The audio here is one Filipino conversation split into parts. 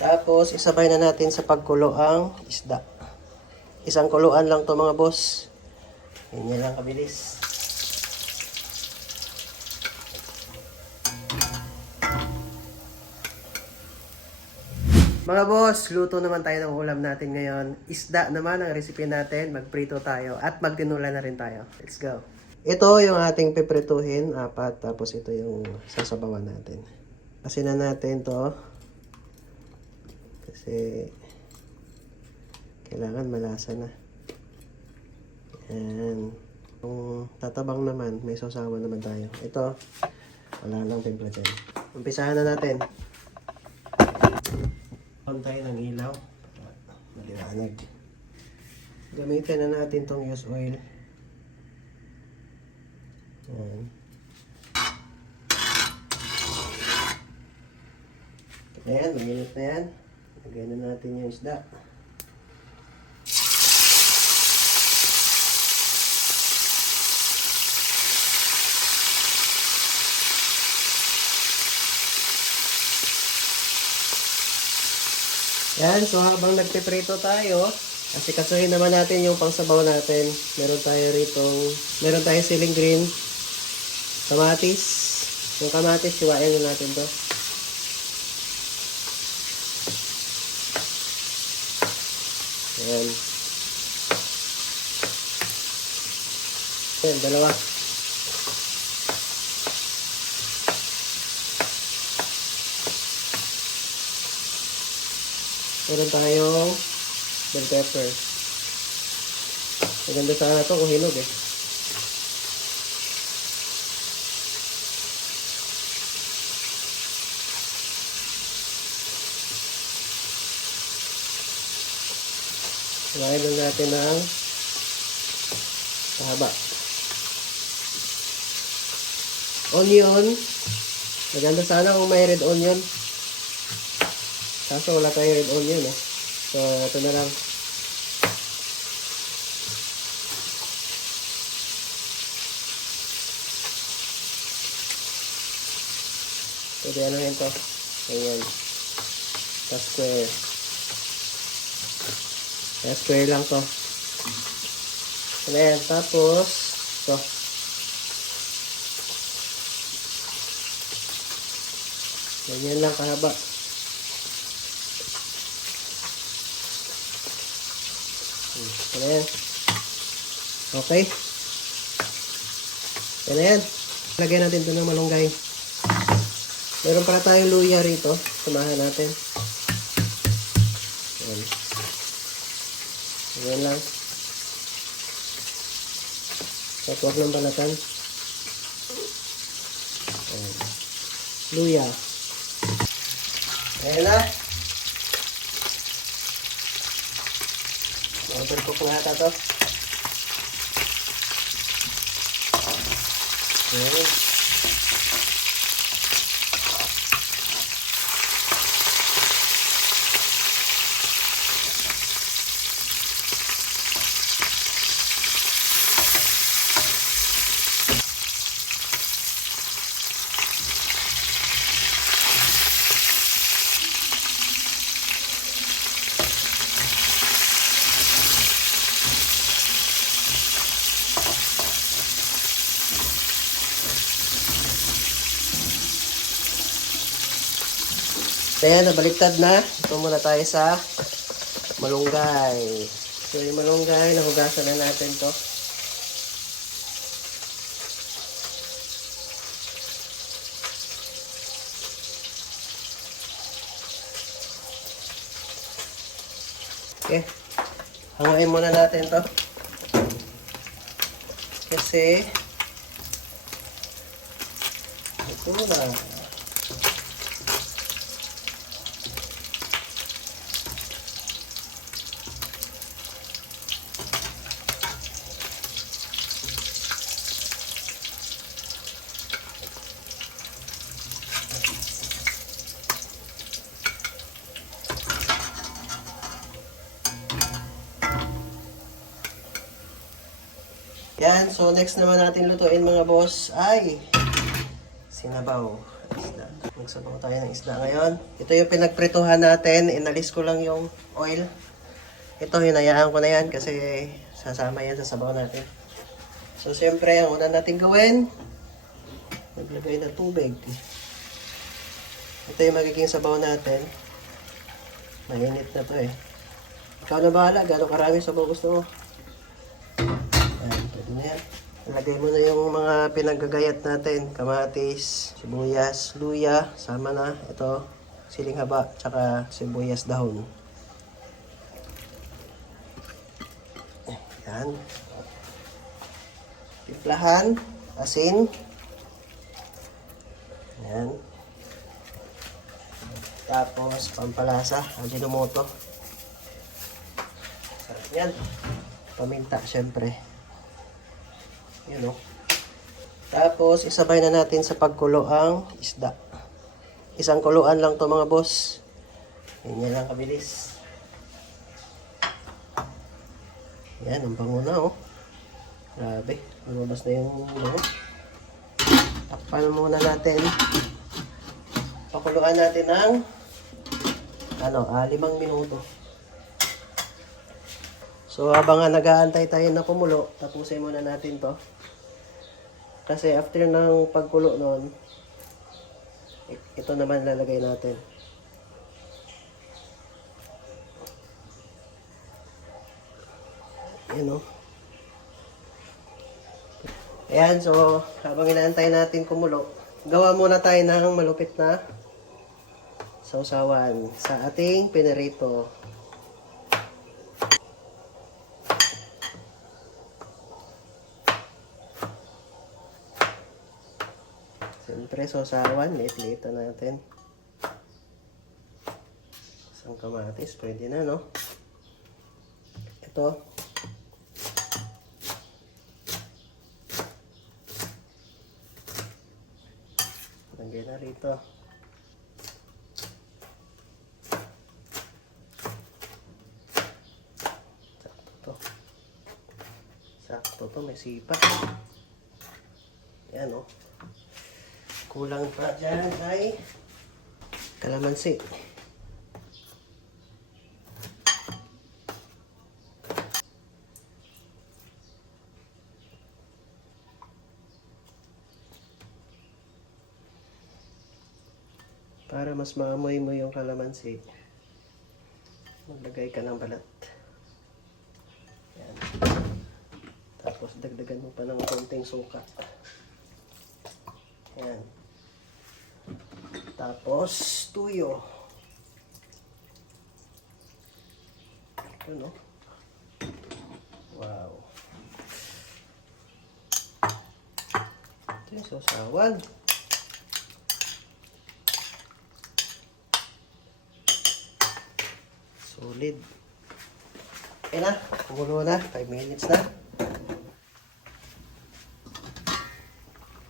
Tapos, isabay na natin sa pagkulo ang isda. Isang kuluan lang to mga boss. Ganyan lang kabilis. Mga boss, luto naman tayo ng ulam natin ngayon. Isda naman ang recipe natin. Magprito tayo at magtinula na rin tayo. Let's go. Ito yung ating piprituhin, 4. Tapos ito yung sasabawan natin. Kasi na natin to. Kasi kailangan malasa na. Yan. Kung tatabang naman, may sausawan naman tayo. Ito, wala lang timpla dyan. Umpisahan na natin. On tayo ng ilaw. Maliwanag. Gamitin na natin tong use oil. Yan. Ayan, mainit na yan. Lagyan na natin yung isda. Yan, so habang nagpiprito tayo, asikasuhin naman natin yung pangsabaw natin. Meron tayong siling green, kamatis. Yung kamatis, siwain na natin to. Yan. Yan, dalawa. Meron tayong bell pepper. Maganda sana ito kung hinog eh. Lagyan lang natin ng mahaba. Onion. Maganda sana kung may red onion. Kaso wala tayong red onion eh. So, ito na lang. Pwede ano yun to. Ayan. Square. Square lang to. Ayan. Tapos, ito. Ganyan lang kahaba. Ayan. Okay. Ayan. Lagyan natin ito ng malunggay. Meron pala tayong luya rito. Samahan natin. Ayan. Ayan lang. At huwag ng balatan. Ayan. Luya. Ayan na. Overcook na ata to. Ayan. Ayan, nabaliktad na. Ito muna tayo sa malunggay. So, yung malunggay, nahugasan na natin to. Okay. Hanguin muna natin to. Kasi, ito na. Yan, so next naman natin lutuin mga boss ay sinabaw. Magsabaw tayo ng isda ngayon. Ito yung pinagprituhan natin. Inalis ko lang yung oil. Ito, hinayaan ko na yan kasi sasama yan sa sabaw natin. So, siyempre, ang una natin gawin, maglagay ng tubig. Ito yung magiging sabaw natin. Mainit na to eh. Ikaw na bahala, gano'ng karami sabaw gusto mo. Ayan, pwede na yan. Ilagay mo na yung mga pinagagayat natin. Kamatis, sibuyas, luya, sama na. Ito, siling haba, tsaka sibuyas dahon. Ayan. Timplahan, asin. Ayan. Tapos, pampalasa, ajinomoto. Sarap yan. Paminta, syempre. Yun o. Tapos, isabay na natin sa pagkulo ang isda. Isang kuluan lang to mga boss. Yan lang kabilis. Yan, ang bango na o. Grabe. Lumabas na yung bango. Takpan muna natin. Pakuluan natin ng 5 minuto. So, habang nag-aantay tayo na kumulo, tapusin muna natin to. Kasi after ng pagkulo nun, ito naman lalagay natin. Ayan o. Ayan, so habang inaantay natin kumulo, gawa muna tayo ng malupit na sausawan sa ating pinirito. Siyempre, sausawan, liit-liit na natin. Isang kamatis, pwede na, no? Ito. Lagyan na rito. Sakto to. Sakto to, may sipa. Ayan, no? Kulang pa dyan ay kalamansi. Para mas maamoy mo yung kalamansi, maglagay ka ng balat. Yan. Tapos dagdagan mo pa ng konting suka. Yan. Tapos, tuyo. Ito, no? Wow. Ito yung sausawan. Solid. Okay na. Kumulo na. 5 minutes na.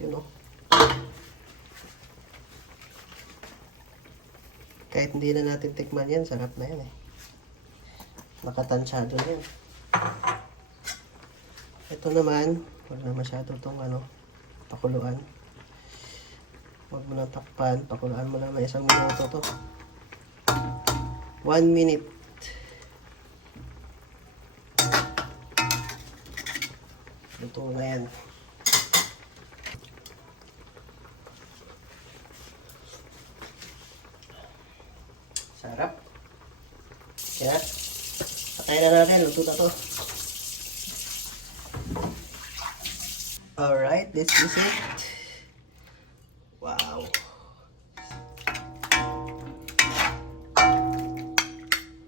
Yun, no? Kahit hindi na natin tikman yan, sarap na yan eh. Makatansyado yan. Ito naman, wala masyado itong pakuluan. Huwag mo nang takpan, pakuluan mo lang na 1 minuto to. 1 minute. Luto na yan. Sarap. Kaya, patayin na natin. Luto na to. Alright, this is it. Wow.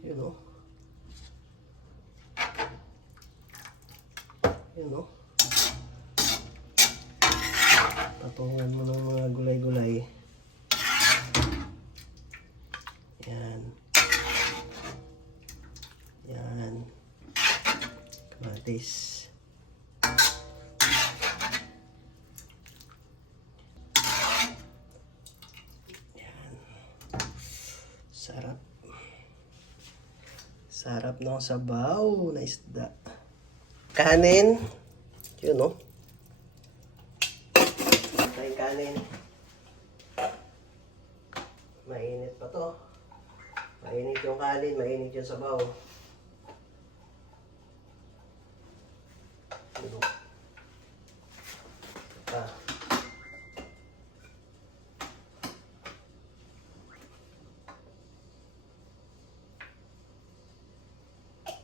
You know. You know. Patungan mo ng mga gulay-gulay. Yan. Yan. Kamatis. Yan. Sarap. Sarap ng sabaw na isda. Kanin. Yun, no? Ito yung kanin. Mainit yung kanin, mainit yung sabaw. Ah.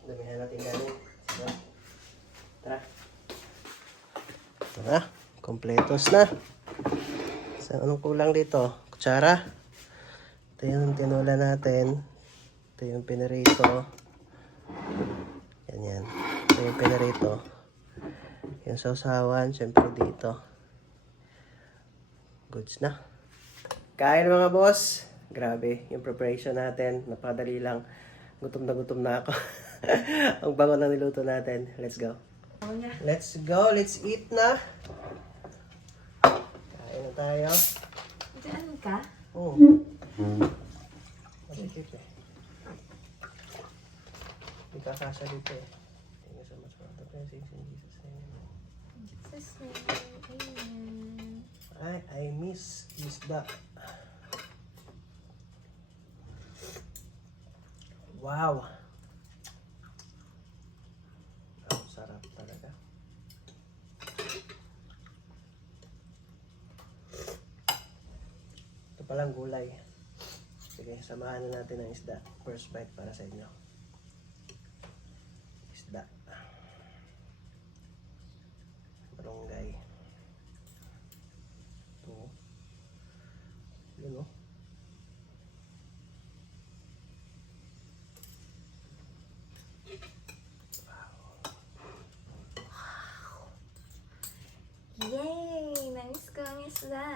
Damihan natin kanin. Sige. Tara. Tara, kompletos na. So, anong kulang dito? Kutsara. Ito yung tinula natin. Ito yung pinarito. Yan. Ito yung pinarito. Yung sausawan, syempre dito. Goods na. Kain mga boss. Grabe, yung preparation natin. Napakadali lang. Gutom na ako. Ang bango na niluto natin. Let's go. Let's go. Let's eat na. Kain na tayo. Diyan ka? Oo. Masikip eh. Hindi kakasa dito eh. Thank you so much for the blessings in Jesus' name. Jesus name, amen. I miss isda. Wow. Ang sarap talaga. Ito palang gulay. Sige, samahan na natin ang isda. First bite para sa inyo. Isda. Barangay. Ito. Yun o. Yay! Namiss ko ang isda.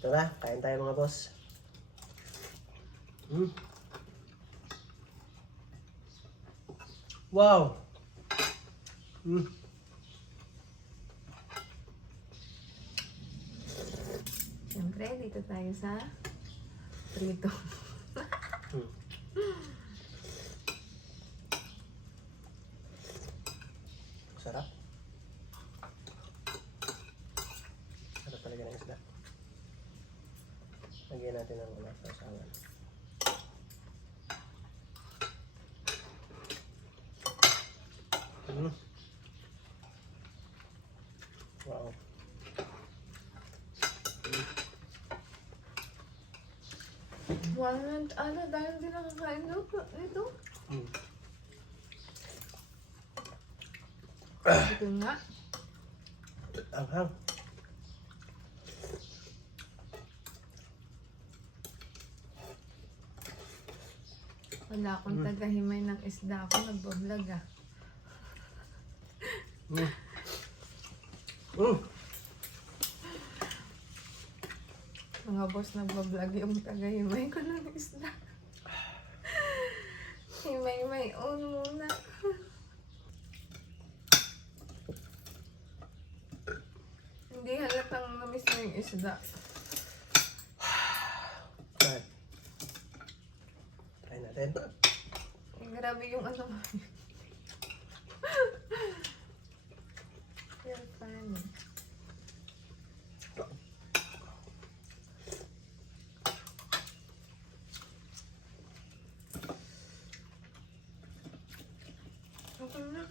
Ito na, kain tayo mga boss. Wow! Siyempre, dito tayo sa prito. Sarap. Sarap talaga ng isda. Lagyan natin ng ulat sa sawan. Wow. Ano, dahil hindi nakakain nito. Ito nga. Anghang. Wala akong tagahimay ng isda ako. Nagbablog ah. Mga boss, nagbablog yung tagahimay ko ng isda. Himay-may on muna. Hindi halatang namiss mo yung isda. Right. Try natin. Grabe yung ano. You're funny. Okay na.